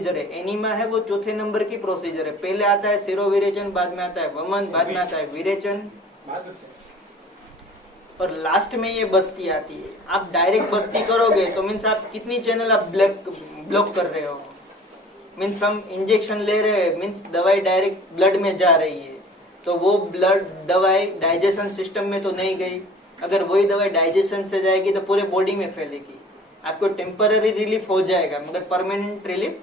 Procedure है। Enema है वो चौथे नंबर की प्रोसीजर है। पहले आता है सिरो विरेचन, बाद में आता है वमन, बाद में आता है विरेचन, और लास्ट में ये बस्ती आती है। आप डायरेक्ट बस्ती करोगे तो मीन्स आप कितनी चैनल आप ब्लॉक कर रहे हो। मीन्स हम इंजेक्शन ले रहे हैं, मीन्स दवाई डायरेक्ट ब्लड में जा रही है, तो वो ब्लड दवाई डाइजेशन सिस्टम में तो नहीं गई। अगर वही दवाई डाइजेशन से जाएगी तो पूरे बॉडी में फैलेगी। आपको टेम्पररी रिलीफ हो जाएगा मगर परमानेंट रिलीफ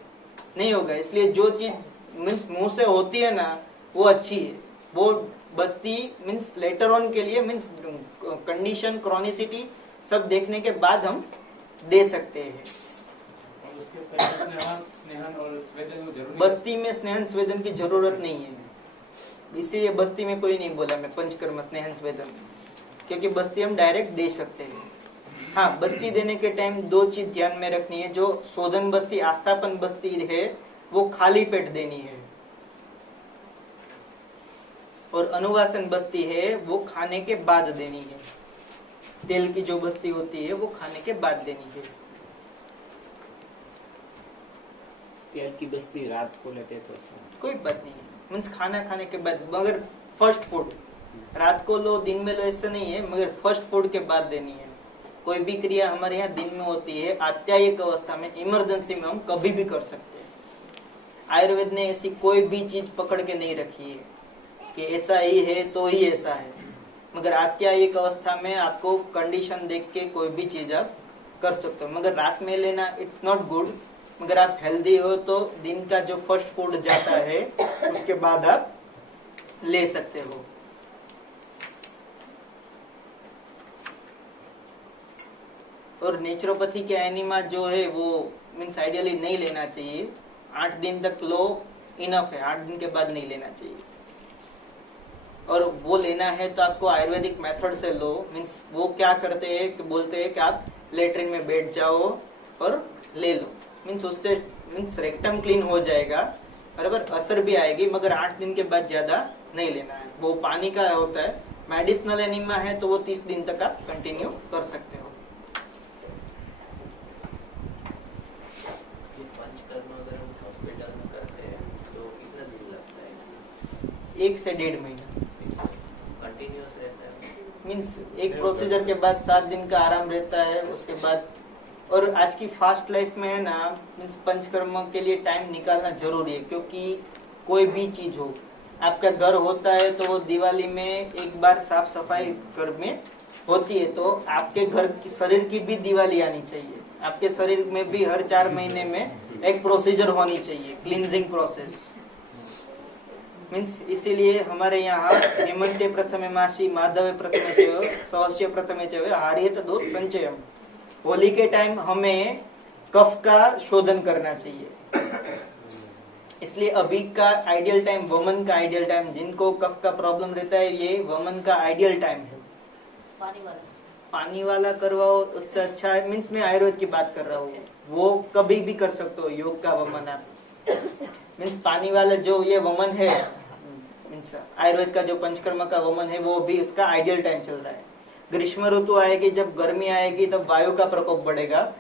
नहीं होगा। इसलिए जो चीज मीन्स मुंह से होती है ना वो अच्छी है, वो बस्ती मीन्स लेटर ऑन के लिए मीन्स कंडीशन क्रॉनिसिटी सब देखने के बाद हम दे सकते हैं। बस्ती में स्नेहन स्वेदन की जरूरत नहीं है, इसीलिए बस्ती में कोई नहीं बोला मैं पंचकर्म स्नेहन स्वेदन, क्योंकि बस्ती हम डायरेक्ट दे सकते हैं। हाँ, बस्ती देने के टाइम दो चीज ध्यान में रखनी है। जो शोधन बस्ती आस्थापन बस्ती है वो खाली पेट देनी है, और अनुवासन बस्ती है वो खाने के बाद देनी है। तेल की जो बस्ती होती है वो खाने के बाद देनी है। प्याज की बस्ती रात को लेते तो कोई बात नहीं है, मीन्स खाना खाने के बाद, मगर फर्स्ट फूड रात को लो दिन में लो ऐसा नहीं है, मगर फर्स्ट फूड के बाद देनी है। कोई भी क्रिया हमारे यहाँ दिन में होती है, आत्यायिक अवस्था में इमरजेंसी में हम कभी भी कर सकते हैं। आयुर्वेद ने ऐसी कोई भी चीज पकड़ के नहीं रखी है कि ऐसा ही है तो ही ऐसा है, मगर आत्यायिक अवस्था में आपको कंडीशन देख के कोई भी चीज आप कर सकते हो। मगर रात में लेना इट्स नॉट गुड। मगर आप हेल्दी हो तो दिन का जो फर्स्ट फूड जाता है उसके बाद आप ले सकते हो। और नेचुरोपैथी के एनिमा जो है वो मीन्स आइडियली नहीं लेना चाहिए। 8 दिन तक लो इनफ है, 8 दिन के बाद नहीं लेना चाहिए। और वो लेना है तो आपको आयुर्वेदिक मेथड से लो। मीन्स वो क्या करते हैं कि बोलते हैं कि आप लेटरिन में बैठ जाओ और ले लो, मीन्स उससे मीन्स रेक्टम क्लीन हो जाएगा, बराबर असर भी आएगी, मगर 8 दिन के बाद ज्यादा नहीं लेना है। वो पानी का होता है। मेडिसिनल एनिमा है तो वो 30 दिन तक आप कंटिन्यू कर सकते हो। पंचकर्म अगर हम हॉस्पिटल में करते हैं तो कितना दिन लगता है? 1 से 1.5 महीना कंटिन्यूअस रहता है। मीन्स एक प्रोसीजर के बाद 7 दिन का आराम रहता है उसके बाद। और आज की फास्ट लाइफ में है ना, मीन्स पंचकर्म के लिए टाइम निकालना जरूरी है, क्योंकि कोई भी चीज हो, आपका घर होता है तो वो दिवाली में एक बार साफ सफाई घर में होती है, तो आपके घर की शरीर की भी दिवाली आनी चाहिए। आपके शरीर में भी हर 4 महीने में एक प्रोसीजर होनी चाहिए, क्लींजिंग प्रोसेस। मीन्स इसीलिए हमारे यहाँ हेमंते प्रथमे मासी माधवे प्रथमे चैव सहस्य प्रथमे चैव हार्येत दोष संचयम। होली के टाइम हमें कफ का शोधन करना चाहिए। इसलिए अभी का आइडियल टाइम, वमन का आइडियल टाइम, जिनको कफ का प्रॉब्लम रहता है ये वमन का आइडियल टाइम है। पानी वाला करवाओ उससे अच्छा है। मीन्स मैं आयुर्वेद की बात कर रहा हूँ, वो कभी भी कर सकते हो योग का वमन आप। मीन्स पानी वाला जो ये वमन है, मीन्स आयुर्वेद का जो पंचकर्म का वमन है वो भी उसका आइडियल टाइम चल रहा है। ग्रीष्म ऋतु आएगी, जब गर्मी आएगी तब वायु का प्रकोप बढ़ेगा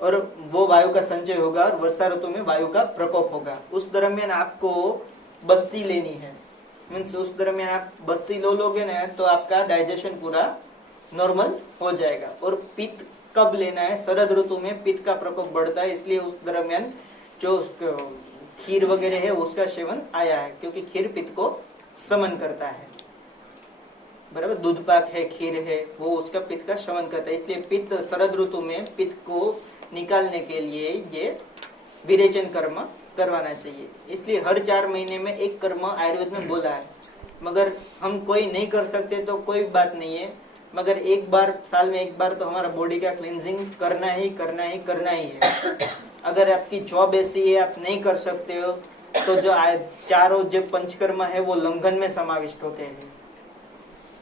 और वो वायु का संचय होगा, और वर्षा ऋतु में वायु का प्रकोप होगा। उस दरमियान आपको बस्ती लेनी है। मीन्स उस दरमियान आप बस्ती लोगे ना तो आपका डाइजेशन पूरा नॉर्मल हो जाएगा। और पित्त कब लेना है? शरद ऋतु में पित्त का प्रकोप बढ़ता है, इसलिए उस दरमियान जो खीर वगैरह है उसका सेवन आया है, क्योंकि खीर पित्त को शमन करता है, बराबर। दूध पाक है, खीर है, वो उसका पित्त का शमन करता है। इसलिए पित्त शरद ऋतु में पित्त को निकालने के लिए ये विरेचन कर्म करवाना चाहिए। इसलिए हर 4 महीने में एक कर्म आयुर्वेद में बोला है। मगर हम कोई नहीं कर सकते तो कोई बात नहीं है, मगर एक बार साल में एक बार तो हमारा बॉडी का क्लींजिंग करना ही है। अगर आपकी जॉब ऐसी है आप नहीं कर सकते हो तो जो चारों जो पंचकर्म है वो लंघन में समाविष्ट होते हैं।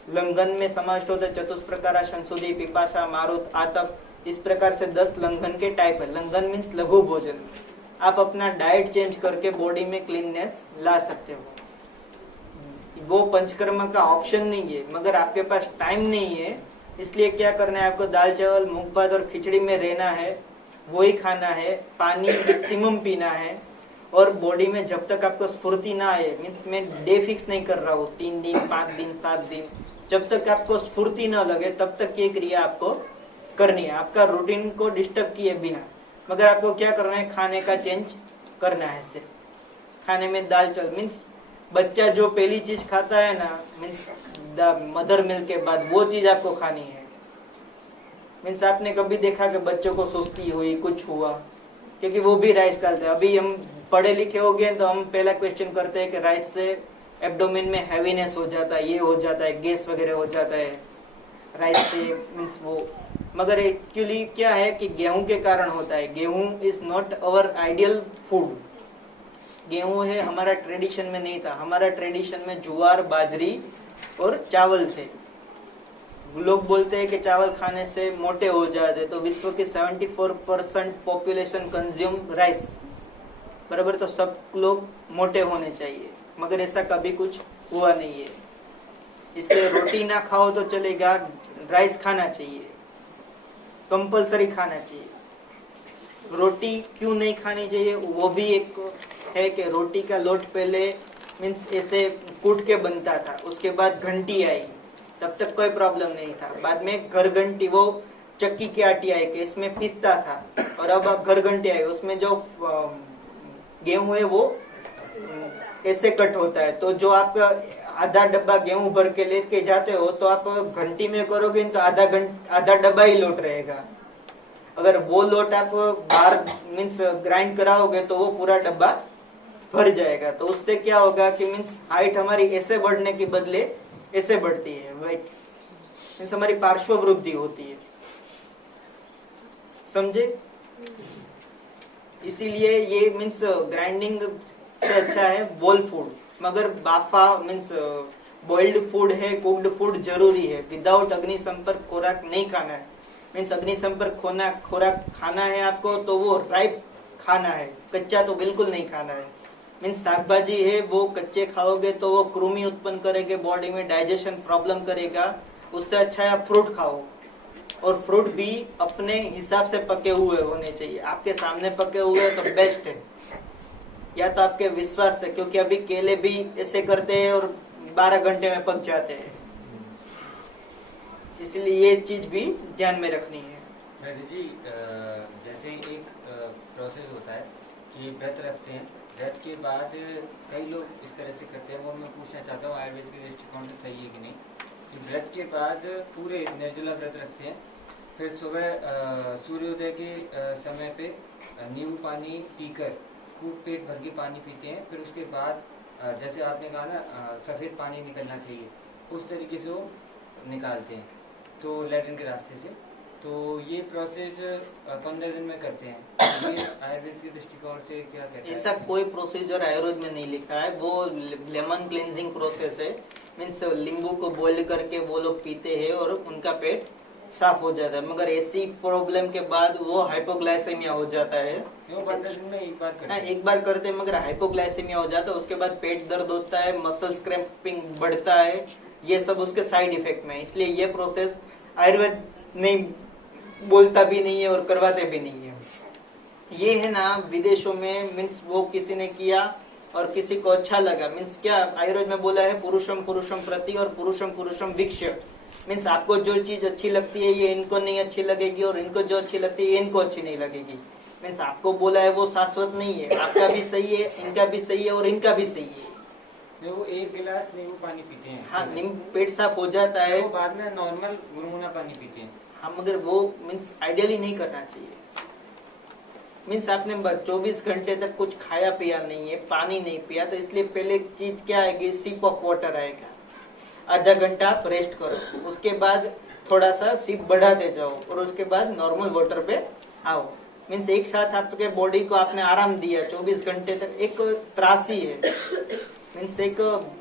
लंघन में समाविष्ट होते चतुष्प्रकारा, संशोधि, पिपासा, मारुत, आतप, इस प्रकार से 10 लंघन के टाइप है। लंघन मीन्स लघु भोजन। आप अपना डाइट चेंज करके बॉडी में क्लीननेस ला सकते हो। वो पंचकर्म का ऑप्शन नहीं है, मगर आपके पास टाइम नहीं है, इसलिए क्या करना है आपको? दाल चावल मूंग भात और खिचड़ी में रहना है, वही खाना है, पानी मैक्सिमम पीना है, और बॉडी में जब तक आपको स्फूर्ति ना आए, मीन्स मैं डे फिक्स नहीं कर रहा हूँ, 3 दिन 5 दिन 7 दिन, जब तक आपको स्फूर्ति ना लगे तब तक ये क्रिया आपको करनी है, आपका रूटीन को डिस्टर्ब किए बिना। मगर आपको क्या करना है, खाने का चेंज करना है। सिर्फ खाने में दाल चावल, मीन्स बच्चा जो पहली चीज खाता है ना, मीन्स मदर मिल्क के बाद वो चीज आपको खानी है। मीन्स आपने कभी देखा कि बच्चों को सुस्ती हुई, कुछ हुआ, क्योंकि वो भी राइस डालते हैं। अभी हम पढ़े लिखे हो गए तो हम पहला क्वेश्चन करते हैं कि राइस से एब्डोमेन में हैवीनेस हो जाता है, ये हो जाता है, गैस वगैरह हो जाता है राइस से, मीन्स वो। मगर एक्चुअली क्या है कि गेहूं के कारण होता है। गेहूं is not our ideal food. गेहूं है हमारा ट्रेडिशन में नहीं था। हमारा ट्रेडिशन में ज्वार, बाजरी और चावल थे। लोग बोलते हैं कि चावल खाने से मोटे हो जाते, तो विश्व की 74% पॉपुलेशन कंज्यूम राइस, बराबर, तो सब लोग मोटे होने चाहिए, मगर ऐसा कभी कुछ हुआ नहीं है। इसलिए रोटी ना खाओ तो चलेगा, राइस खाना चाहिए, कंपलसरी खाना चाहिए। रोटी क्यों नहीं खानी चाहिए, वो भी एक है कि रोटी का लोट पहले मीन्स ऐसे कूट के बनता था, उसके बाद घंटी आई, तब तक कोई प्रॉब्लम नहीं था। बाद में घर घंटी, वो चक्की की आटी आई कि इसमें पिसता था, और अब घर घंटी आई, उसमें जो गेहूं है वो ऐसे कट होता है। तो जो आप आधा डब्बा गेहूं भर के लेके जाते हो तो आप घंटी में करोगे तो आधा डब्बा ही लोट रहेगा। अगर वो लोट आप बाहर मीन्स ग्राइंड कराओगे तो वो पूरा डब्बा भर जाएगा। तो उससे क्या होगा कि मीन्स हाइट हमारी ऐसे बढ़ने के बदले ऐसे बढ़ती है, राइट, मीन्स हमारी पार्श्व वृद्धि होती है, समझे। इसीलिए ये मीन्स ग्राइंडिंग से अच्छा है बोल फूड। मगर बाफा मीन्स बॉइल्ड फूड है, कुक्ड फूड जरूरी है। विदाउट अग्नि संपर्क खोराक नहीं खाना है। मीन्स अग्नि संपर्क खोराक खाना है आपको तो वो राइप खाना है, कच्चा तो बिल्कुल नहीं खाना है। मीन्स शाकभाजी है वो कच्चे खाओगे तो वो कृमि उत्पन्न करेंगे बॉडी में, डाइजेशन प्रॉब्लम करेगा। उससे अच्छा है आप फ्रूट खाओ, और फ्रूट भी अपने हिसाब से पके हुए होने चाहिए। आपके सामने पके हुए तो बेस्ट है, या तो आपके विश्वास से, क्योंकि अभी केले भी ऐसे करते हैं और 12 घंटे में पक जाते हैं। इसलिए ये चीज भी ध्यान में रखनी है। जी जैसे एक प्रोसेस होता है कि व्रत रखते हैं, व्रत के बाद कई लोग इस तरह से करते हैं, वो मैं पूछना चाहता हूँ आयुर्वेद के दृष्टिकोण से सही है कि नहीं, कि व्रत के बाद पूरे निर्जला व्रत रखते हैं, फिर सुबह सूर्योदय के समय पे नींबू पानी पीकर खूब पेट भर के पानी पीते हैं, फिर उसके बाद जैसे आपने कहा ना सफ़ेद पानी निकलना चाहिए, उस तरीके से वो निकालते हैं तो लैट्रिन के रास्ते से। तो ये प्रोसेस 15 दिन में करते हैं। ये आयुर्वेद के दृष्टिकोण से क्या कहते हैं? ऐसा कोई प्रोसीजर आयुर्वेद में नहीं लिखा है। वो लेमन क्लींजिंग प्रोसेस है, मीन्स नींबू को बॉइल करके वो लोग पीते हैं और उनका पेट साफ हो जाता है। मगर ऐसी प्रॉब्लम के बाद वो हाइपोग्लाइसेमिया हो जाता है। वो 15 दिन में एक बार करते हैं। एक बार करते हैं, मगर हाइपोग्लाइसेमिया हो जाता है, उसके बाद पेट दर्द होता है, मसल्स क्रैम्पिंग बढ़ता है, ये सब उसके साइड इफेक्ट में। इसलिए ये प्रोसेस आयुर्वेद नहीं बोलता भी नहीं है और करवाते भी नहीं है। ये है ना विदेशों में, मीन्स वो किसी ने किया और किसी को अच्छा लगा। मीन्स क्या आयुर्वेद में बोला है, पुरुषम पुरुषम प्रति और पुरुषम पुरुषम वीक्ष्य। मीन्स आपको जो चीज अच्छी लगती है ये इनको नहीं अच्छी लगेगी, और इनको जो अच्छी लगती है ये इनको अच्छी नहीं लगेगी। मीन्स आपको बोला है वो शाश्वत नहीं है, आपका भी सही है, इनका भी सही है और इनका भी सही है। वो एक गिलास नींबू पानी पीते हैं, हाँ, नींबू पेट साफ हो जाता है। वो बाद में नॉर्मल गुनगुना पानी पीते हैं। हाँ, मगर वो मीन्स आइडियली नहीं करना चाहिए। मीन्स आपने 24 घंटे तक कुछ खाया पिया नहीं है, पानी नहीं पिया, तो इसलिए पहले चीज क्या आएगी, सिप ऑफ वाटर आएगा। आधा घंटा आप रेस्ट करो, उसके बाद थोड़ा सा सिप बढ़ाते जाओ और उसके बाद नॉर्मल वाटर पे आओ। मीन्स एक साथ आपके बॉडी को आपने आराम दिया 24 घंटे तक। एक त्रासी है, मीन्स एक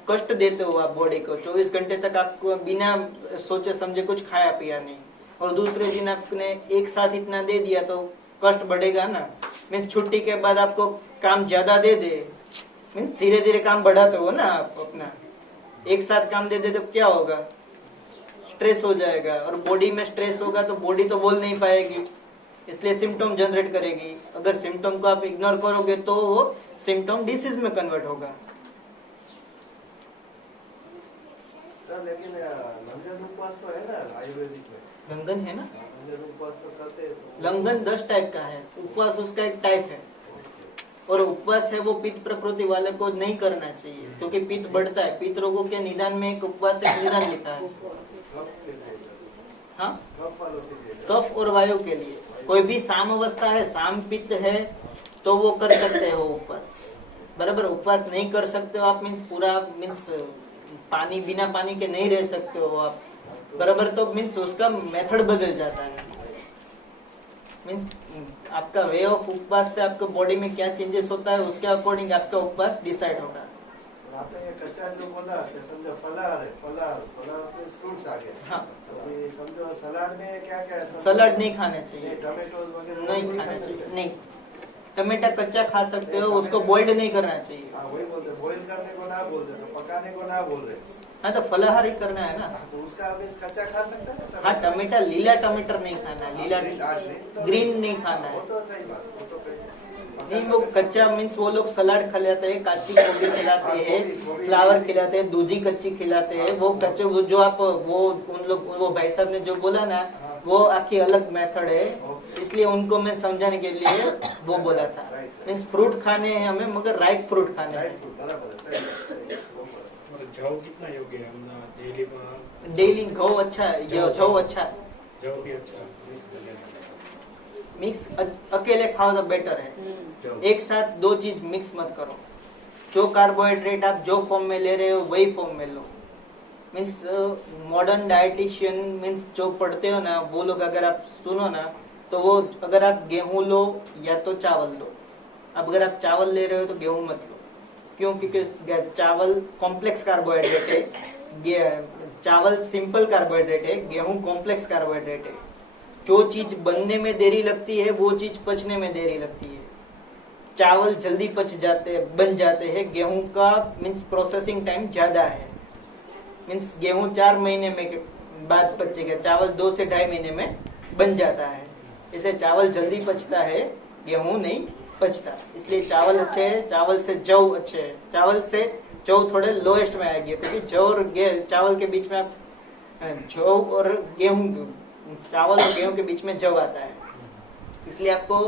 कष्ट देते हो आप बॉडी को। 24 घंटे तक आपको बिना सोचे समझे कुछ खाया पिया नहीं, और दूसरे दिन आपने एक साथ इतना दे दिया तो कष्ट बढ़ेगा ना। मीन्स छुट्टी के बाद आपको काम ज्यादा दे दे, मीन्स धीरे धीरे काम बढ़ाते हो ना आप अपना। एक साथ काम दे दे तो क्या होगा, स्ट्रेस हो जाएगा, और बॉडी में स्ट्रेस होगा तो बॉडी तो बोल नहीं पाएगी। इसलिए सिम्टम जनरेट करेगी। अगर सिम्टम को आप इग्नोर करोगे तो वो सिम्टम डिसीज में कन्वर्ट होगा। लेकिन लंघन उपवास तो है ना आयुर्वेदिक में, लंघन है ना, लंघन उपवास तो करते हैं तो लंघन 10 टाइप का है, उपवास उसका एक टाइप है। और उपवास है वो पित्त प्रकृति वाले को नहीं करना चाहिए क्योंकि पित्त बढ़ता है। पित्त रोगों के निदान में एक उपवास एक निदान लिखा है। हाँ, कफ वालों के लिए कफ और वायु के लिए। कोई भी साम अवस्था है, साम पित्त है तो वो कर सकते हो उपवास, बराबर। उपवास नहीं कर सकते हो आप मीन्स पूरा मीन्स पानी बिना पानी के नहीं रह सकते हो आप, बराबर। तो मीन्स उसका मेथड बदल जाता है। मीन्स आपका वे ऑफ उपवास से आपके बॉडी में क्या चेंजेस होता है उसके अकॉर्डिंग आपका उपवास डिसाइड होगा। आपने ये कच्चा जो बोला कि समझो फलाहार है, फलाहार में फ्रूट्स आ गए। हाँ, तो ये समझो सलाद में क्या क्या है? सलाद नहीं खाना चाहिए, टमेटोज वगैरह नहीं खाना चाहिए। नहीं, टमाटर कच्चा खा सकते हो, उसको बॉइल्ड नहीं करना चाहिए। हाँ वही बोलते, बॉइल करने को ना बोलते, तो पकाने को ना बोल रहे। हाँ, तो फलाहार ही करना है ना। तो उसका अभी कच्चा खा सकता है? हाँ, टमाटर लीला टमाटर नहीं खाना, लीला ग्रीन नहीं खाना वो है। तो सही बात, वो तो नहीं, वो कच्चा मीन्स वो लोग सलाद खा लेते हैं, काची गोभी खिलाते हैं, फ्लावर खिलाते हैं, दूधी कच्ची खिलाते हैं। वो कच्चे वो जो आप वो उन लोग वो भाई साहब ने जो बोला ना वो आखिर अलग मेथड है, इसलिए उनको मैं समझाने के लिए वो बोला था। मीन्स फ्रूट खाने हैं हमें, मगर राइट फ्रूट खाने हैं। जौ कितना योग्य है अपना डेली में? डेली घऊ अच्छा है, जौ अच्छा है। जौ भी अच्छा मिक्स अकेले खाओ तो बेटर है, जौ एक साथ दो चीज मिक्स मत करो। जो कार्बोहाइड्रेट आप जो फॉर्म में ले रहे हो वही फॉर्म में लो। मीन्स मॉडर्न डाइटिशियन मीन्स जो पढ़ते हो ना वो लोग अगर आप सुनो ना तो वो अगर आप गेहूं लो या तो चावल लो। अब अगर आप चावल ले रहे हो तो गेहूं मत लो, क्यों? क्योंकि चावल कॉम्प्लेक्स कार्बोहाइड्रेट है, चावल सिंपल कार्बोहाइड्रेट है, गेहूं कॉम्प्लेक्स कार्बोहाइड्रेट है। जो चीज बनने में देरी लगती है वो चीज पचने में देरी लगती है। चावल जल्दी बन जाते हैं, गेहूं का मीन्स प्रोसेसिंग टाइम ज्यादा है। मीन्स गेहूं 4 महीने में बाद पचेगा, चावल 2 से 2.5 महीने में बन जाता है। इसलिए चावल जल्दी पचता है, गेहूं नहीं पचता। इसलिए चावल अच्छे है, चावल से जौ अच्छे है। चावल से जौ थोड़े लोएस्ट में आएगी क्योंकि जौ और चावल के बीच में आप जौ और गेहूं, चावल और गेहूं के बीच में जौ आता है। इसलिए आपको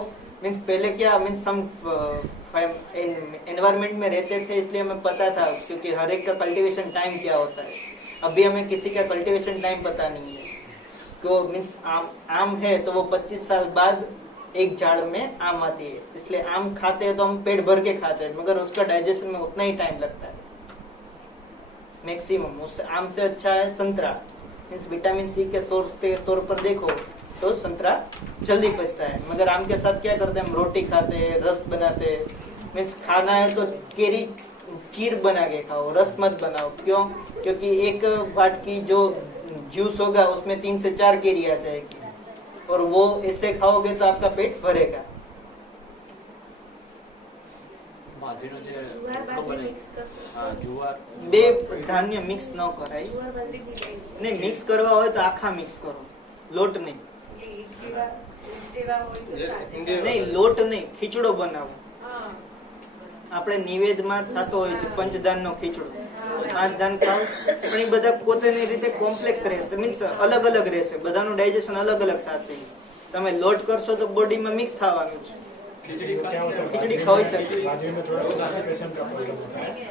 मीन्स पहले क्या मीन्स हम एनवायरमेंट में रहते थे इसलिए हमें पता था, क्योंकि हर एक का कल्टीवेशन टाइम क्या होता है। अभी हमें किसी का कल्टीवेशन टाइम पता नहीं है। तो मीन्स आम है तो वो 25 साल बाद एक झाड़ में आम आती है, इसलिए आम खाते हैं तो हम पेट भर के खाते हैं, मगर उसका डाइजेशन में उतना ही टाइम लगता है मैक्सिमम। उससे आम से अच्छा है संतरा। मीन्स विटामिन सी के सोर्स के तौर पर देखो तो संतरा जल्दी पचता है। मगर आम के साथ क्या करते हैं हम? रोटी खाते हैं, रस बनाते हैं। मीन्स खाना है तो केरी चीर बना के खाओ, रस मत बनाओ। क्यों? क्योंकि एक बाट की जो जूस होगा उसमें 3 से 4 केरी आ जाएगी, और वो ऐसे खाओगे तो आपका पेट भरेगा। બે ધાન્ય મિક્સ ન કરાય, નહીં મિક્સ કરવા હોય તો આખા મિક્સ કરો, લોટ નહીં। નહીં લોટ નહીં, ખીચડો બનાવો। આપણે નિવેદમાં થતો હોય છે પંચદાનનો ખીચડો, 5 દાન ખાવ, પણ એ બધા પોતાની રીતે કોમ્પ્લેક્સ રહેશે, મીન્સ અલગ અલગ રહેશે, બધાનું ડાયજેશન અલગ અલગ થશે। તમે લોટ કરશો તો બોડીમાં મિક્સ થવાનું છે। खिचड़ी खाई सकती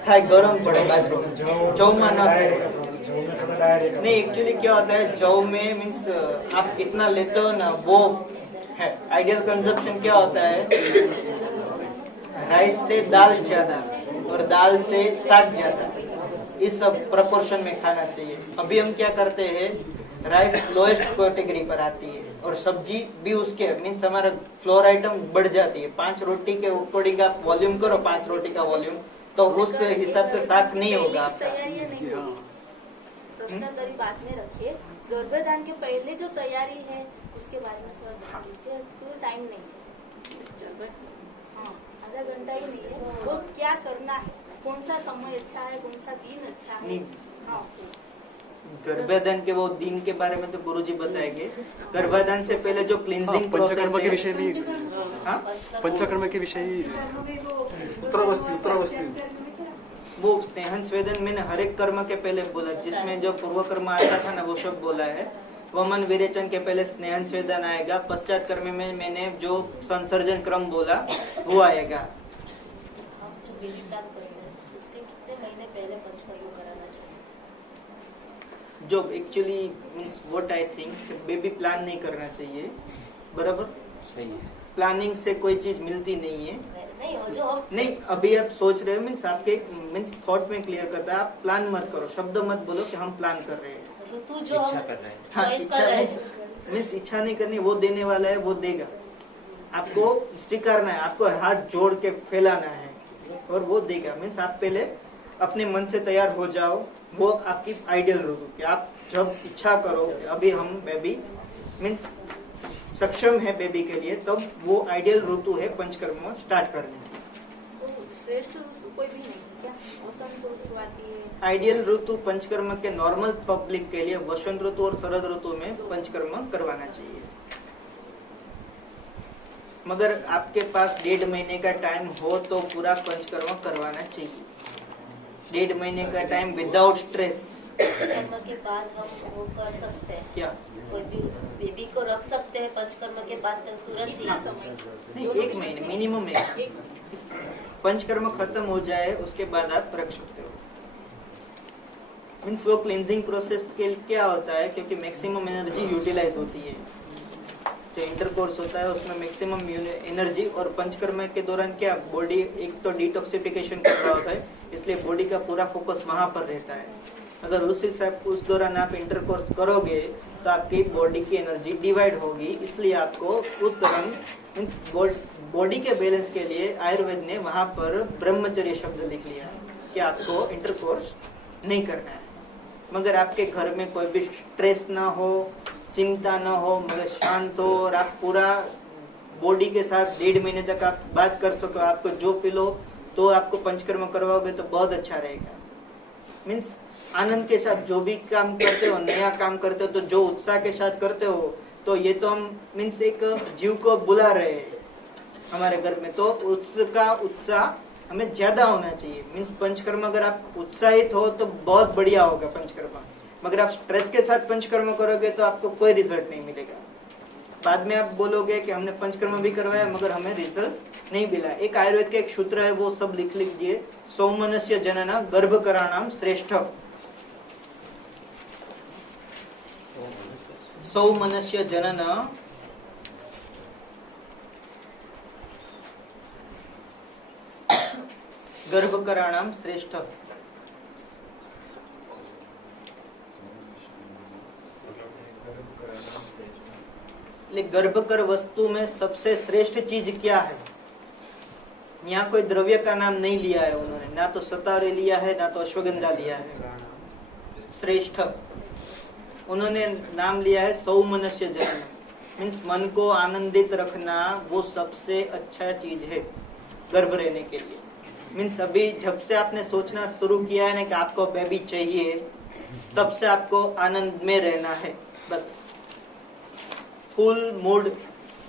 થાય, ગરમ પડે બાજરો, जौ में ना થાય। नहीं एक्चुअली क्या होता है जौ में मीन्स आप कितना लेते हो ना वो है। आइडियल कंजप्शन क्या होता है? राइस से दाल ज्यादा और दाल से साग ज्यादा, इस सब प्रपोर्शन में खाना चाहिए। अभी हम क्या करते हैं, राइस लोएस्ट कैटेगरी पर आती है और सब्जी भी उसके मीन्स हमारा फ्लोर आइटम बढ़ जाती है। 5 रोटी के अकॉर्डिंग आप वॉल्यूम करो, 5 रोटी का वॉल्यूम, तो उस हिसाब से साग नहीं होगा आपका। प्रश्नोत्तरी बाद में रखिए। गर्भधान के पहले जो तैयारी है उसके बारे में थोड़ा बता दीजिए। टाइम नहीं है, हाँ आधा घंटा ही नहीं है, वो क्या करना है, कौन सा समय अच्छा है, कौन सा दिन अच्छा है? नहीं, हाँ गर्भाधान के वो दिन के बारे में तो गुरुजी बताएंगे। गर्भाधान से पहले जो क्लींजिंग प्रोसेस पंचकर्म के है, विषय भी, हाँ पंचकर्म के विषय उत्तरावस्थी वो स्नेहन स्वेदन मैंने हर एक कर्म के पहले बोला, जिसमें जो पूर्व कर्म आता था ना वो सब बोला है। वमन विरेचन के पहले स्नेहन स्वेदन आएगा, पश्चात कर्म में मैंने जो संसर्जन क्रम बोला वो आएगा। हम जो बेबी प्लान करते हैं उसके कितने महीने पहले पंच का योग कराना चाहिए? जो actually means what I think, baby plan नहीं करना चाहिए, बराबर। सही है। प्लानिंग से कोई चीज मिलती नहीं है। नहीं हो जो हम नहीं, अभी आप सोच रहे हो मीन्स आपके मीन्स थॉट में क्लियर करता है, आप प्लान मत करो, शब्द मत बोलो कि हम प्लान कर रहे हैं। ऋतु जो इच्छा हम कर रहे हैं। हाँ, चॉइस इच्छा कर रहे हैं। मीन्स इच्छा नहीं करनी, वो देने वाला है, वो देगा। आपको स्वीकारना है, आपको हाथ जोड़ के फैलाना है और वो देगा। मीन्स आप पहले अपने मन से तैयार हो जाओ, वो आपकी आइडियल ऋतु कि आप जब इच्छा करो अभी हम बेबी मीन्स सक्षम है बेबी के लिए, तब वो आइडियल ऋतु है पंचकर्म स्टार्ट करने की। तो श्रेष्ठ ऋतु कोई भी नहीं क्या? वसंत ऋतु आती है। आइडियल ऋतु पंचकर्म के नॉर्मल पब्लिक के लिए वसंत ऋतु और शरद ऋतु में पंचकर्म करवाना चाहिए। मगर आपके पास 1.5 महीने का टाइम हो तो पूरा पंचकर्म करवाना चाहिए। 1.5 महीने का टाइम विदाउट स्ट्रेस। पंचकर्म के बाद हम वो कर सकते हैं, क्या कोई भी बेबी को रख सकते हैं पंचकर्म के बाद तुरंत ही? नहीं, 1 महीने मिनिमम है। पंचकर्म खत्म हो जाए उसके बाद आप रख सकते हो। मीन्स वो क्लींजिंग प्रोसेस के क्या होता है, क्योंकि मैक्सिमम एनर्जी यूटिलाइज होती है। जो इंटरकोर्स होता है उसमें मैक्सिमम एनर्जी, और पंचकर्म के दौरान क्या बॉडी एक तो डिटॉक्सिफिकेशन कर रहा होता है, इसलिए बॉडी का पूरा फोकस वहां पर रहता है। अगर उस दौरान आप इंटरकोर्स करोगे तो आपकी बॉडी की एनर्जी डिवाइड होगी, इसलिए आपको उस दौरान बॉडी के बैलेंस के लिए आयुर्वेद ने वहां पर ब्रह्मचर्य शब्द लिख लिया कि आपको इंटरकोर्स नहीं करना है। मगर आपके घर में कोई भी स्ट्रेस ना हो, चिंता ना हो, मगर शांत हो और आप पूरा बॉडी के साथ 1.5 महीने तक आप बात कर सको, आपको जो फील हो, तो आपको पंचकर्म करवाओगे तो बहुत अच्छा रहेगा। मीन्स आनंद के साथ जो भी काम करते हो, नया काम करते हो, तो जो उत्साह के साथ करते हो, तो ये तो हम मीन्स एक जीव को बुला रहे हैं हमारे घर में, तो उसका उत्साह हमें ज्यादा होना चाहिए। मीन्स पंचकर्म अगर आप उत्साहित हो तो बहुत बढ़िया होगा पंचकर्म, मगर आप स्ट्रेस के साथ पंचकर्म करोगे तो आपको कोई रिजल्ट नहीं मिलेगा। बाद में आप बोलोगे कि हमने पंचकर्म भी करवाया मगर हमें रिजल्ट नहीं मिला। एक आयुर्वेद का एक सूत्र है, वो सब लिख लीजिए, सौमनस्य जनना गर्भकराणाम श्रेष्ठ। सौमनस्य जनन गर्भकराणाम श्रेष्ठ। गर्भकर वस्तु में सबसे श्रेष्ठ चीज क्या है? यहाँ कोई द्रव्य का नाम नहीं लिया है उन्होंने, ना तो सतारे लिया है ना तो अश्वगंधा लिया है। श्रेष्ठ उन्होंने नाम लिया है सौमनस्य जनन, मीन्स मन को आनंदित रखना वो सबसे अच्छा चीज है गर्भ रहने के लिए। मीन्स अभी जब से आपने सोचना शुरू किया है ना कि आपको बेबी चाहिए, तब से आपको आनंद में रहना है। बस full mood,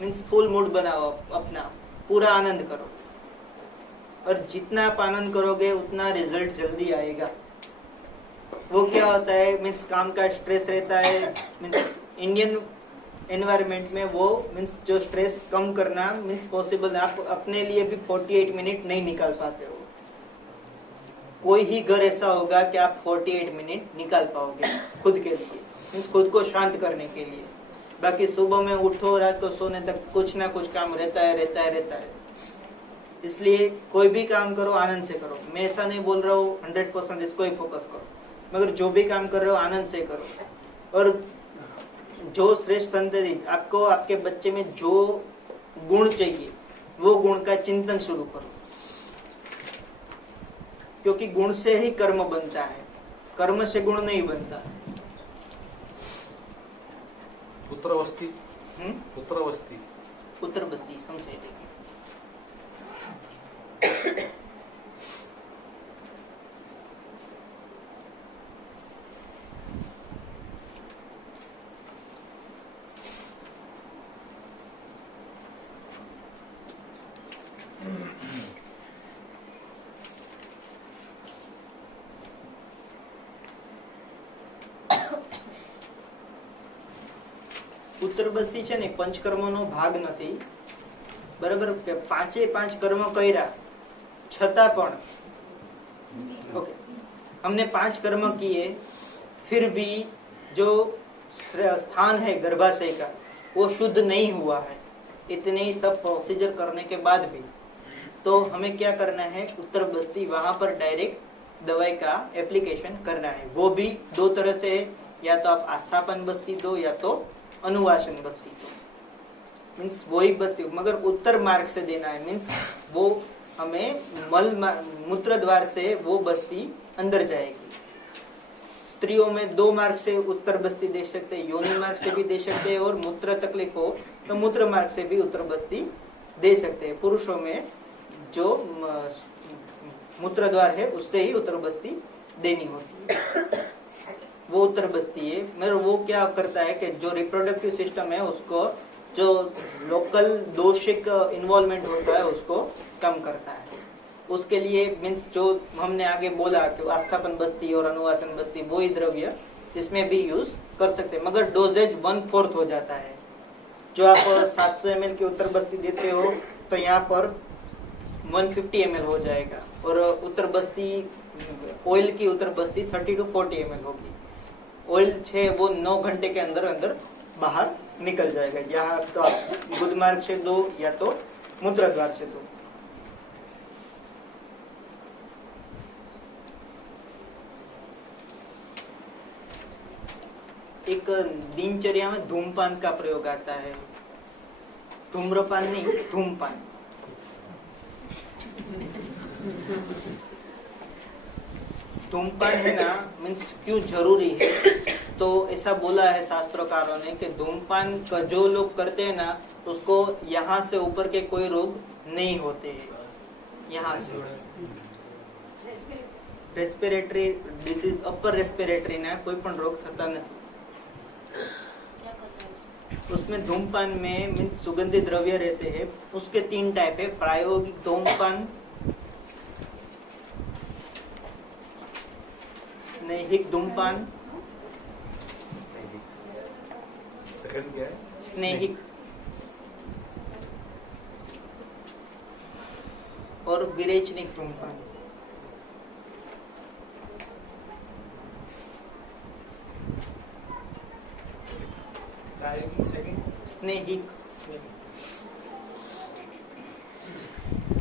means full mood बनाओ अपना, पूरा आनंद करो, और जितना आप आनंद करोगे उतना रिजल्ट जल्दी आएगा। वो क्या होता है, मीन्स काम का स्ट्रेस रहता है, मीन्स इंडियन एनवायरनमेंट में वो मीन्स जो स्ट्रेस कम करना मीन्स पॉसिबल है। आप अपने लिए भी 48 मिनट नहीं निकाल पाते हो। कोई ही घर ऐसा होगा कि आप 48 मिनट निकाल पाओगे खुद के लिए, मीन्स खुद को शांत करने के लिए। बाकी सुबह में उठो रात को सोने तक कुछ ना कुछ काम रहता है। इसलिए कोई भी काम करो आनंद से करो। मैं ऐसा नहीं बोल रहा हूँ 100% इसको ही फोकस करो, मगर जो भी काम कर रहे हो आनंद से करो। और जो श्रेष्ठ संतति आपको आपके बच्चे में जो गुण चाहिए वो गुण का चिंतन शुरू करो, क्योंकि गुण से ही कर्म बनता है, कर्म से गुण नहीं बनता। उत्तरावस्थी उत्तरावस्थी उत्तर बस्ती समझे। ઉત્તર બસ્તી છે ને પંચકર્મનો ભાગ નથી, બરાબર, કે 5 કર્મ કર્યા છતાં પણ ओके हमने 5 कर्म किए फिर भी जो स्थान है गर्भाशय का वो शुद्ध नहीं हुआ है, इतने ही सब प्रोसीजर करने के बाद भी, तो हमें क्या करना है, उत्तर बस्ती वहां पर डायरेक्ट दवाई का एप्लीकेशन करना है। वो भी 2 तरह से, या तो आप आस्थापन बस्ती दो या तो अनुवासन बस्ती दो, मीन्स वही बस्ती मगर उत्तर मार्ग से देना है। मीन्स वो हमें मूत्र द्वार से वो बस्ती अंदर जाएगी। स्त्रियों में 2 मार्ग से उत्तर बस्ती दे सकते हैं, योनि मार्ग से भी दे सकते हैं, और मूत्र तकलीफ हो तो मूत्र मार्ग से भी उत्तर बस्ती दे सकते हैं। पुरुषों में जो मूत्र द्वार है उससे ही उत्तर बस्ती देनी होती है, वो उत्तर बस्ती है। मगर वो क्या करता है कि जो रिप्रोडक्टिव सिस्टम है उसको, जो लोकल दोषिक इन्वॉल्वमेंट होता है उसको कम करता है। उसके लिए मीन्स जो हमने आगे बोला कि आस्थापन बस्ती और अनुवासन बस्ती वो ही द्रव्य इसमें भी यूज कर सकते हैं, मगर डोजेज 1/4 हो जाता है। जो आप 700 ml की उत्तर बस्ती देते हो तो यहाँ पर 150 ml हो जाएगा, और उत्तर बस्ती ऑयल की उत्तर बस्ती 30 to 40 ml होगी। ऑयल है वो 9 घंटे के अंदर अंदर बाहर निकल जाएगा। यहाँ तो आप गुद मार्ग से दो या तो मूत्र द्वार से दो। एक दिनचर्या में धूमपान का प्रयोग आता है, धूम्रपान नहीं, धूमपान। धूमपान है ना, मीन्स क्यों जरूरी है, तो ऐसा बोला है शास्त्रकारों ने कि धूमपान का जो लोग करते हैं ना उसको यहाँ से ऊपर के कोई रोग नहीं होते हैं। यहाँ से रेस्पिरेटरी डिसीज, अपर रेस्पिरेटरी ना कोई पण रोग थता नहीं। उसमें धूमपान में मीन्स सुगंधित द्रव्य रहते हैं, उसके 3 टाइप है। प्रायोगिक धूमपान, स्नेहिक धूमपान, सेकंड क्या है? स्नेहिक, और विरेचनिक धूमपान। स्नेहिक,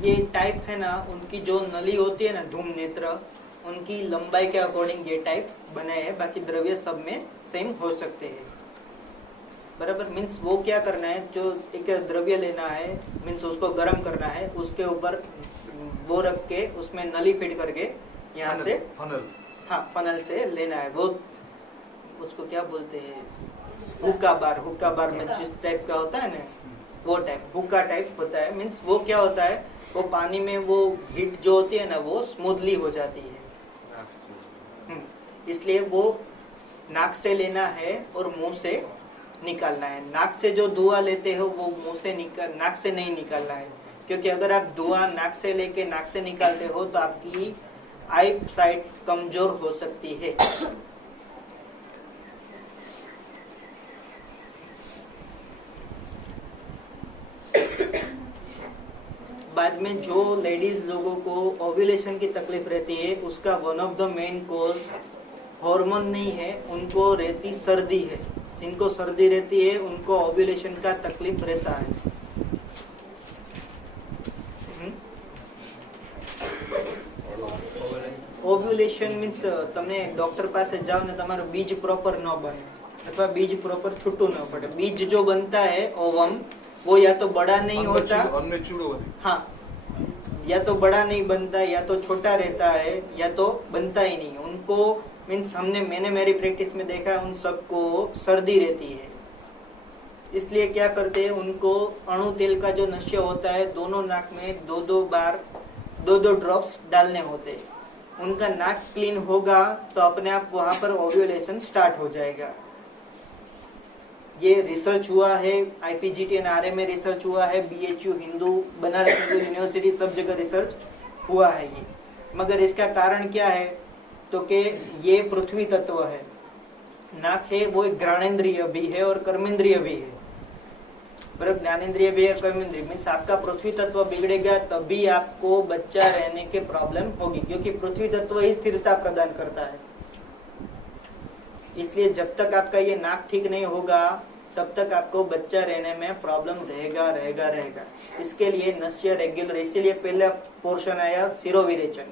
ये टाइप है ना, उनकी जो नली होती है ना धूम नेत्र, उनकी लंबाई के अकॉर्डिंग ये टाइप बने हैं, बाकी द्रव्य सब में सेम हो सकते हैं, बराबर। मीन्स वो क्या करना है, जो एक द्रव्य लेना है, मीन्स उसको गर्म करना है, उसके ऊपर वो रख के उसमें नली फिट करके यहाँ से फनल, हाँ फनल से लेना है। वो उसको क्या बोलते हैं, हुक्का बार। हुक्का बार में जिस टाइप का होता है ना वो टाइप, हुक्का टाइप होता है। मीन्स वो क्या होता है, वो पानी में वो हीट जो होती है ना वो स्मूथली हो जाती है, इसलिए वो नाक से लेना है और मुंह से निकालना है। नाक से जो धुआं लेते हो वो मुंह से नाक से नहीं निकालना है, क्योंकि अगर आप धुआं नाक से लेके नाक से निकालते हो तो आपकी आई साइट कमजोर हो सकती है। बाद में जो लेडीज लोगों को ओव्यूलेशन की तकलीफ रहती है उसका one of the main cause hormone नहीं है, उनको रहती सर्दी है। जिनको सर्दी रहती है उनको ओव्यूलेशन का तकलीफ रहता है। ओव्यूलेशन मीन्स तमे डॉक्टर पास जाओ ने तमारो बीज प्रॉपर न बने अथवा बीज प्रॉपर छूटू न पड़े। बीज जो बनता है ओवम वो या तो बड़ा नहीं होता, हाँ, या तो बड़ा नहीं बनता, या तो छोटा रहता है, या तो बनता ही नहीं। उनको मीन्स मैंने मेरी प्रैक्टिस में देखा है, उन सबको सर्दी रहती है, इसलिए क्या करते हैं, उनको अणु तेल का जो नशा होता है दोनों नाक में 2-2 बार 2-2 ड्रॉप्स डालने होते हैं। उनका नाक क्लीन होगा तो अपने आप वहां पर ओव्यूलेशन स्टार्ट हो जाएगा। ये रिसर्च हुआ है, IPGT में रिसर्च हुआ है, BHU हिंदू, बनारस हिंदू यूनिवर्सिटी, सब जगह रिसर्च हुआ है ये। मगर इसका कारण क्या है, तो कि ये पृथ्वी तत्व है। नाक है वो एक घ्राणेन्द्रिय भी है और कर्मेंद्रिय भी है। पर ज्ञानेंद्रिय भी और कर्मेंद्रिय मीन्स आपका पृथ्वी तत्व बिगड़ेगा तभी आपको बच्चा रहने के प्रॉब्लम होगी, क्योंकि पृथ्वी तत्व ही स्थिरता प्रदान करता है। इसलिए जब तक आपका ये नाक ठीक नहीं होगा तब तक आपको बच्चा रहने में प्रॉब्लम रहेगा रहेगा रहेगा। इसके लिए नस्य रेगुलर, इसीलिए पहला पोर्शन आया शिरोविरेचन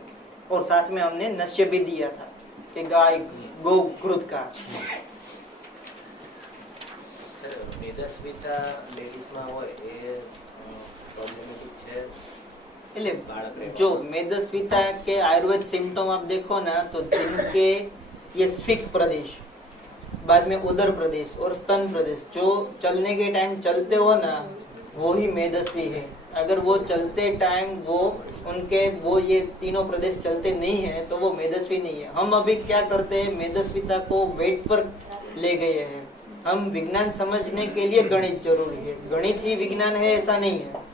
और साथ में हमने नस्य भी दिया था कि गाय गो घृत का। મેદસ્વીતા લેડીઝમાં હોય એ પ્રોબ્લેમેટિક છે એટલે બાળક जो मेदस्विता के आयुर्वेद सिम्टम आप देखो ना तो जिनके ये स्फिक प्रदेश, बाद में उदर प्रदेश और स्तन प्रदेश जो चलने के टाइम चलते हो ना वो ही मेदस्वी है। अगर वो चलते टाइम वो उनके वो ये तीनों प्रदेश चलते नहीं है तो वो मेदस्वी नहीं है। हम अभी क्या करते हैं, मेदस्विता को वेट पर ले गए हैं। हम विज्ञान समझने के लिए गणित जरूरी है, गणित ही विज्ञान है ऐसा नहीं है।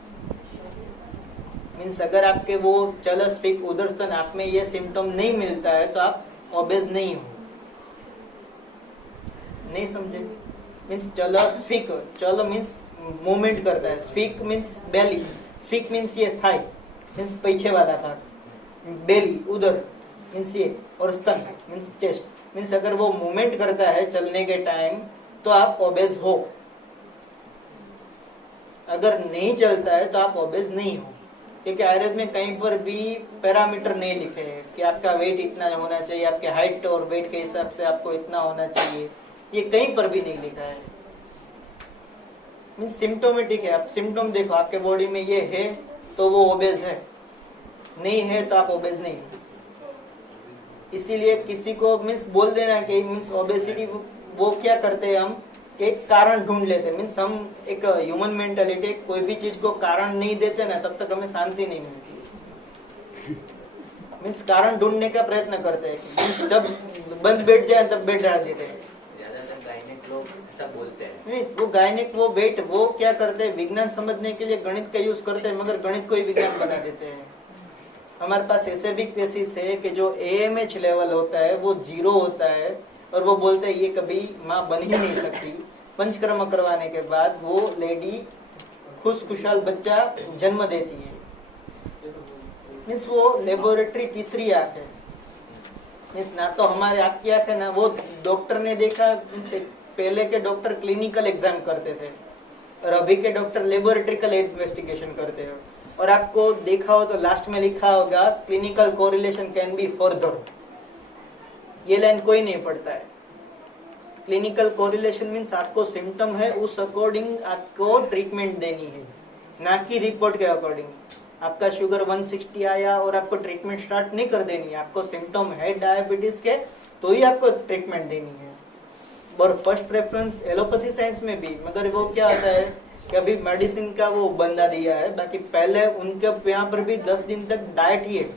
मीन्स अगर आपके वो चल स्फिक उदर स्तन आप में ये सिम्टम नहीं मिलता है तो आप ओबेज नहीं हो। नहीं समझे? मीन्स चल स्फिक, चलो मीन्स मूवमेंट करता है, स्फिक मीन्स बेली, स्फिक मीन्स ये थाई मीन्स पीछे वाला भाग, बेली उदर मीन्स ये, और स्तन मीन्स चेस्ट। मीन्स अगर वो मूवमेंट करता है चलने के टाइम तो आप ओबेज हो, अगर नहीं चलता है तो आप ओबेज नहीं हो। क्योंकि आयुर्वेद में कहीं पर भी पैरामीटर नहीं लिखे हैं कि आपका वेट इतना होना चाहिए, आपके हाइट और वेट के हिसाब से आपको इतना होना चाहिए, ये कहीं पर भी नहीं लिखा है। मीन्स सिम्टोमेटिक है, आप सिम्टम देखो आपके बॉडी में ये है तो वो ओबेज है, नहीं है तो आप ओबेज नहीं हो। इसीलिए किसी को मीन्स बोल देना कि मीन्स ओबेसिटी, वो क्या करते हैं हम एक कारण ढूंढ लेते हैं। मीन्स हम एक ह्यूमन मेंटालिटी, कोई भी चीज को कारण नहीं देते ना तब तक हमें शांति नहीं मिलती। मीन्स कारण ढूंढने का प्रयत्न करते हैं, जब बंद बैठ जाए तब बैठ डाल देते हैं। ज्यादातर गायनेक लोग ऐसा बोलते हैं। नहीं, वो गायनिक वो वेट वो क्या करते हैं, विज्ञान समझने के लिए गणित का यूज करते हैं मगर गणित को ही विज्ञान बना देते हैं। हमारे पास ऐसे भी केसेस है कि जो AMH लेवल होता है वो 0 होता है और वो बोलते हैं ये कभी माँ बन ही नहीं सकती। पंचकर्म करवाने के बाद वो लेडी खुशखुशाल बच्चा जन्म देती है। मीन्स वो लेबोरेटरी तीसरी आंख है। मीन्स ना तो हमारे आंख की आंख है ना, वो डॉक्टर ने देखा। पहले के डॉक्टर क्लिनिकल एग्जाम करते थे और अभी के डॉक्टर लेबोरेटरिकल इन्वेस्टिगेशन करते हैं। और आपको देखा हो तो लास्ट में लिखा होगा clinical correlation can be further. ये लाइन कोई नहीं पढ़ता है। क्लिनिकल कोरिलेशन मीन्स आपको सिम्टम है उस अकॉर्डिंग आपको ट्रीटमेंट देनी है, ना कि रिपोर्ट के अकॉर्डिंग। आपका शुगर 160 आया और आपको ट्रीटमेंट स्टार्ट नहीं कर देनी है। आपको सिम्टम है डायबिटीज के तो ही आपको ट्रीटमेंट देनी है। और फर्स्ट प्रेफरेंस एलोपैथी साइंस में भी, मगर वो क्या होता है कि अभी मेडिसिन का वो बंदा दिया है, बाकी पहले उनके यहाँ पर भी 10 दिन तक डाइट ही है।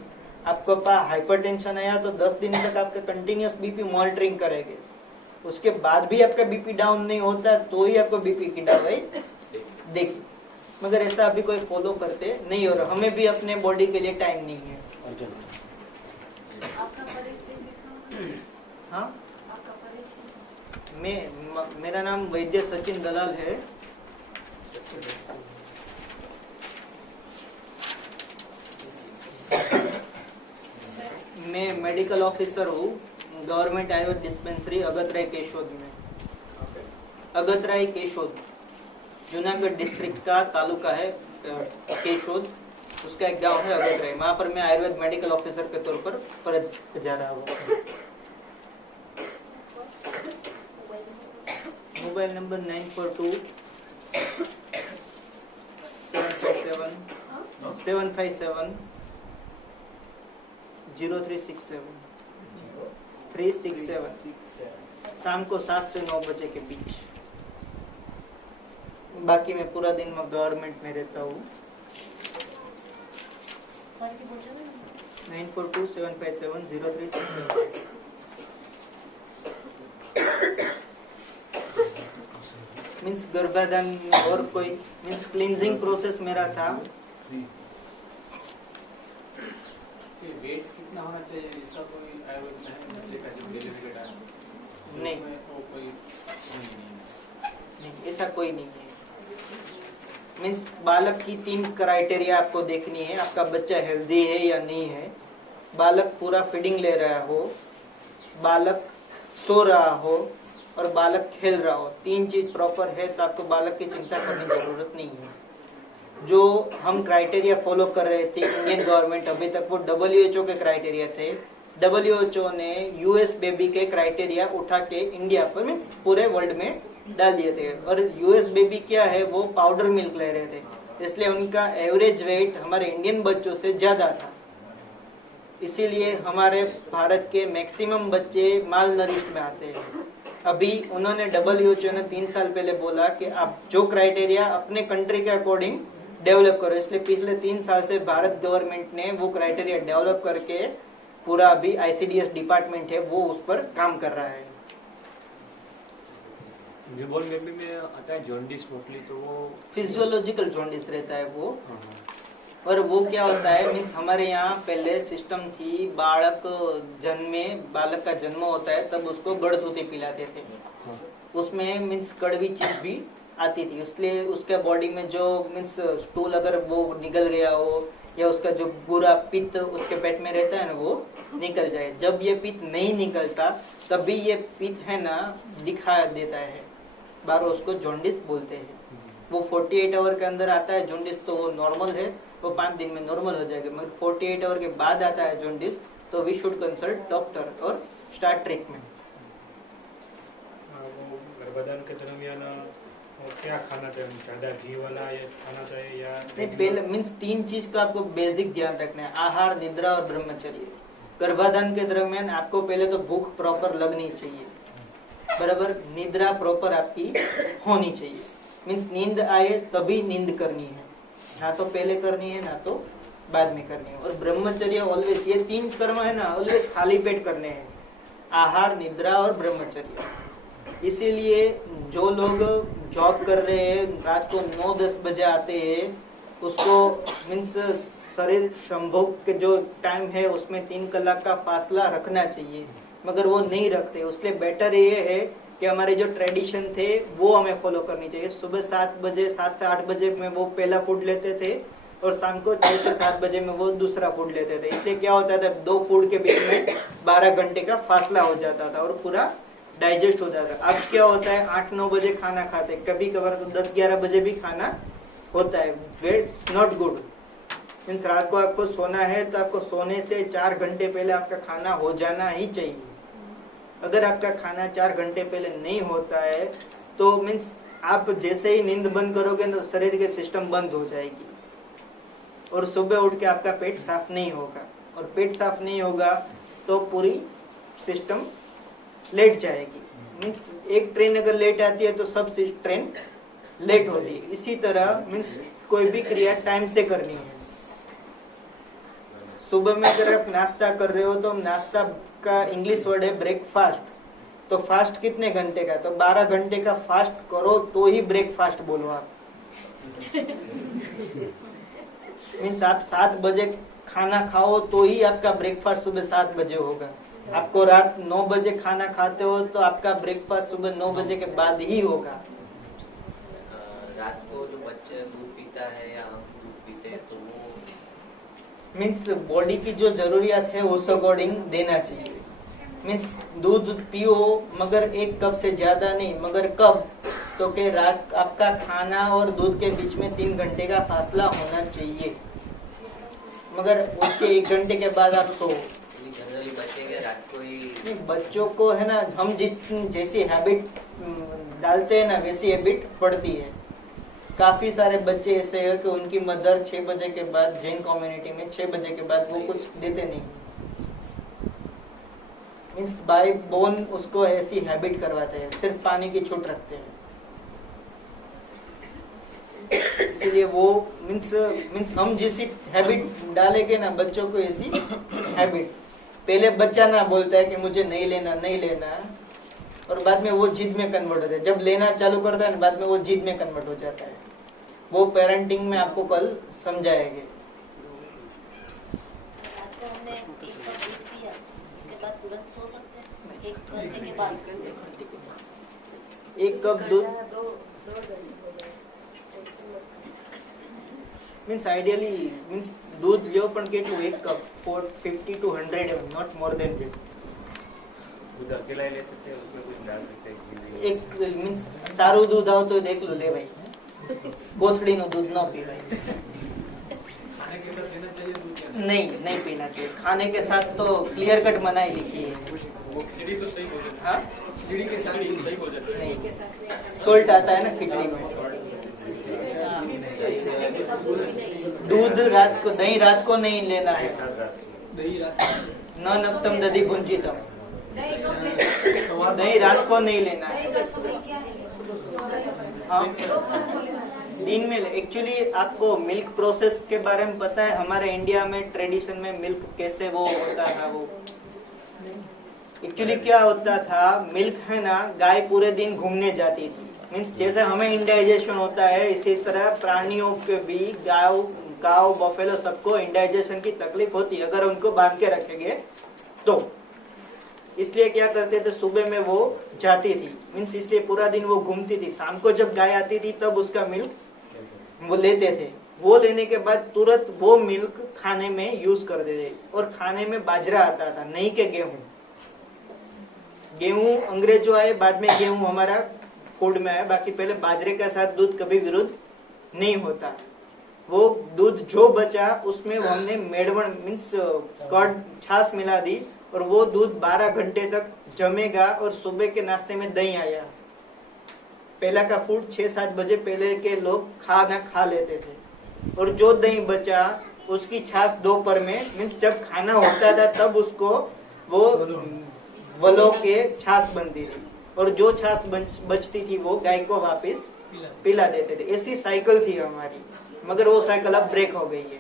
आपको पास हाइपरटेंशन आया तो 10 दिन तक आपका कंटिन्यूस बीपी मॉनिटरिंग करेंगे। उसके बाद भी आपका बीपी डाउन नहीं होता तो ही आपको बीपी की दवाई देखी, मगर ऐसा अभी कोई फॉलो करते नहीं। और हमें भी अपने बॉडी के लिए टाइम नहीं है। आपका परिचय? हाँ, आपका परिचय? मेरा नाम वैद्य सचिन दलाल है। मैं मेडिकल ऑफिसर हूँ गवर्नमेंट आयुर्वेद डिस्पेंसरी अगतराय केशोद में। अगतराय केशोद जूनागढ़ डिस्ट्रिक्ट का तालुका है केशोद, उसका एक गांव है अगतराय। वहाँ पर मैं आयुर्वेद मेडिकल ऑफिसर के तौर पर फर्ज जा रहा हूँ। Mobile number 942 757 0367 367। शाम को 7 से 9 बजे के बीच। बाकी मैं पूरा दिन में गवर्नमेंट में रहता हूँ। 942 757 0367। मीन्स गर्भाधान और कोई मीन्स क्लींजिंग प्रोसेस मेरा था। वेट कितना होना चाहिए इसका कोई आयुर्वेद में है लिखा है डिलीवरी के टाइम? नहीं, वो कोई नहीं है। ऐसा कोई नहीं है। मीन्स बालक की 3 क्राइटेरिया आपको देखनी है, आपका बच्चा हेल्दी है या नहीं है, बालक पूरा फीडिंग ले रहा हो, बालक सो रहा हो और बालक खेल रहा हो। 3 चीज प्रॉपर है तो आपको बालक की चिंता करने की जरूरत नहीं है। जो हम क्राइटेरिया फॉलो कर रहे थे इंडियन गवर्नमेंट अभी तक, वो WHO के क्राइटेरिया थे। WHO ने US बेबी के क्राइटेरिया उठा के इंडिया पर मीन्स पूरे वर्ल्ड में डाल दिए थे। और US बेबी क्या है, वो पाउडर मिल्क ले रहे थे, इसलिए उनका एवरेज वेट हमारे इंडियन बच्चों से ज्यादा था। इसीलिए हमारे भारत के मैक्सिमम बच्चे माल नरिश्ड में आते हैं। अभी उन्होंने WHO ने 3 साल पहले बोला कि आप जो क्राइटेरिया अपने कंट्री के अकॉर्डिंग डेवलप करो, इसलिए पिछले 3 साल से भारत गवर्नमेंट ने वो क्राइटेरिया डेवलप करके पूरा अभी ICDS डिपार्टमेंट है वो उस पर काम कर रहा है। न्यूबॉर्न बेबी में आता है जॉन्डिस मोस्टली, तो वो फिजियोलॉजिकल जॉन्डिस रहता है वो। और वो क्या होता है मीन्स हमारे यहाँ पहले सिस्टम थी, बालक का जन्म होता है तब उसको गड़धूती पिलाते थे, उसमें मीन्स कड़वी चीज भी आती थी, इसलिए उसके बॉडी में जो मीन्स स्टूल अगर वो निकल गया हो या उसका जो बुरा पित्त उसके पेट में रहता है ना वो निकल जाए। जब ये पित्त नहीं निकलता तभी ये पित्त है ना दिखा देता है, बारो उसको जॉन्डिस बोलते हैं। वो 48 आवर के अंदर आता है जॉन्डिस तो वो नॉर्मल है, वो 5 दिन में नॉर्मल हो जाएगा। मगर 48 आवर के बाद आता है जॉन्डिस तो वी शुड कंसल्ट डॉक्टर और स्टार्ट ट्रीटमेंट। गर्भाधान के दरमियान क्या खाना चाहिए, ज्यादा घी वाला या खाना चाहिए या नहीं, पहले मीन्स 3 चीज का आपको बेसिक ध्यान रखना है, आहार, निद्रा और ब्रह्मचर्य। गर्भाधान के दरमियान आपको पहले तो भूख प्रॉपर लगनी चाहिए, बराबर, निद्रा प्रॉपर आपकी होनी चाहिए, मीन्स नींद आए तभी नींद करनी है, ना तो पहले करनी है ना तो बाद में करनी है। और ब्रह्मचर्य ऑलवेज, ये 3 कर्म है ना ऑलवेज खाली पेट करने हैं, आहार, निद्रा और ब्रह्मचर्य। इसीलिए जो लोग जॉब कर रहे हैं रात को 9-10 बजे आते हैं, उसको मीन्स शरीर संभोग के जो टाइम है उसमें 3 कलाक का फासला रखना चाहिए, मगर वो नहीं रखते। उसलिए बेटर ये है कि हमारे जो ट्रेडिशन थे वो हमें फॉलो करनी चाहिए। सुबह 7 बजे 7 से 8 बजे में वो पहला फूड लेते थे और शाम को 6 से 7 बजे में वो दूसरा फूड लेते थे। इसलिए क्या होता था, 2 फूड के बीच में 12 घंटे का फासला हो जाता था और पूरा डाइजेस्ट हो जाता है। अब क्या होता है, 8-9 बजे खाना खाते, कभी कभार तो 10-11 बजे भी खाना होता है। वेट नॉट गुड, मीन्स रात को आपको सोना है तो आपको सोने से 4 घंटे पहले आपका खाना हो जाना ही चाहिए। अगर आपका खाना 4 घंटे पहले नहीं होता है तो मीन्स आप जैसे ही नींद बंद करोगे तो शरीर के सिस्टम बंद हो जाएगी और सुबह उठ के आपका पेट साफ नहीं होगा, और पेट साफ नहीं होगा तो पूरी सिस्टम लेट जाएगी। मीन्स एक ट्रेन अगर लेट आती है तो सब ट्रेन लेट होती है। इसी तरह मीन्स कोई भी क्रिया टाइम से करनी है। सुबह में अगर आप नाश्ता कर रहे हो तो नाश्ता का इंग्लिश वर्ड है ब्रेकफास्ट, तो फास्ट कितने घंटे का, तो 12 घंटे का फास्ट करो तो ही ब्रेकफास्ट बोलो आप। मीन्स आप 7 बजे खाना खाओ तो ही आपका ब्रेकफास्ट सुबह 7 बजे होगा। आपको रात 9 बजे खाना खाते हो तो आपका ब्रेकफास्ट सुबह 9 बजे के बाद ही होगा। रात को जो बच्चे दूध पीता है या हम दूध पीते हैं तो वो मीन्स बॉडी की जो जरूरियात है उस अकॉर्डिंग देना चाहिए। मीन्स दूध पियो मगर 1 कप से ज्यादा नहीं, मगर कब, तो कि रात आपका खाना और दूध के बीच में 3 घंटे का फासला होना चाहिए, मगर उसके 1 घंटे के बाद आप सो। जनरली बच्चे के रात को ही, बच्चों को है ना, हम जैसी हैबिट डालते हैं ना वैसी हैबिट पड़ती है। काफी सारे बच्चे ऐसे हैं कि उनकी मदर 6 बजे के बाद, जैन कम्युनिटी में 6 बजे के बाद वो कुछ देते नहीं, मीन्स बाय बोन उसको ऐसी हैबिट करवाते हैं, सिर्फ पानी की छूट रखते हैं। इसीलिए वो मीन्स हम जैसी हैबिट डालेंगे ना बच्चों को, ऐसी हैबिट। पहले बच्चा ना बोलता है कि मुझे नहीं लेना नहीं लेना, और बाद में वो जिद में कन्वर्ट होता है। जब लेना चालू करता है ना बाद में वो जिद में कन्वर्ट हो जाता है। वो पेरेंटिंग में आपको कल समझाएंगे। रात को हमने 1 कप दूध पिया, उसके बाद तुरंत सो सकते हैं 1 घंटे के बाद। 1 कप दूध, मीन्स आइडियली मीन्स दूध લ્યો પણ કેટલું એક cup for 50 to 100 ml, not more than that. दूध अकेला ही ले सकते हैं, उसमें कुछ डाल सकते हैं, घी भी। એક મીન્સ સારું દૂધ આવતો હોય તો એકલું લેવાય, કોથળીનું દૂધ ન પીવાય. खाने के साथ लेना चाहिए दूध या नहीं नहीं पीना चाहिए. खाने के साथ तो क्लियर कट मनाही लिखी है. वो खिचड़ी तो सही भोजन है। हाँ खिचड़ी के साथ सही भोजन है। नहीं, सोल्ट आता है ना खिचड़ी में. दूध रात को, दही रात को नहीं लेना है. न नक्तम दधि भुंजितम, दही रात को नहीं लेना है. हाँ दिन में. एक्चुअली आपको मिल्क प्रोसेस के बारे में पता है? हमारे इंडिया में ट्रेडिशन में मिल्क कैसे वो होता था. वो एक्चुअली क्या होता था, मिल्क है ना, गाय पूरे दिन घूमने जाती थी. मीन्स जैसे हमें इंडाइजेशन होता है इसी तरह प्राणियों के भी गाँव बफेलो सबको इंडाइजेशन की तकलीफ होती है अगर उनको बांध के रखेंगे तो. इसलिए क्या करते थे, सुबह में वो जाती थी. मीन्स इसलिए पूरा दिन वो घूमती थी. शाम को जब गाय आती थी तब उसका मिल्क वो लेते थे. वो लेने के बाद तुरंत वो मिल्क खाने में यूज करते थे. और खाने में बाजरा आता था, नहीं के गेहूं. गेहूं अंग्रेजों आए, बाद में गेहूं हमारा फूड में आया. बाकी पहले बाजरे के साथ दूध कभी विरुद्ध नहीं होता. वो दूध जो बचा उसमें हमने मेड़वण मीन्स कर्ड छाछ मिला दी और वो दूध 12 घंटे तक जमेगा. और सुबह के नाश्ते में दही आया. पहला का फूड 6-7 बजे पहले के लोग खाना खा लेते थे. और जो दही बचा उसकी छाछ दोपहर में मीन्स जब खाना होता था तब उसको वो वलो के छाछ बनती थी. और जो छाछ बचती थी वो गाय को वापस पिला देते थे. ऐसी साइकिल थी हमारी, मगर वो साइकिल अब ब्रेक हो गई है.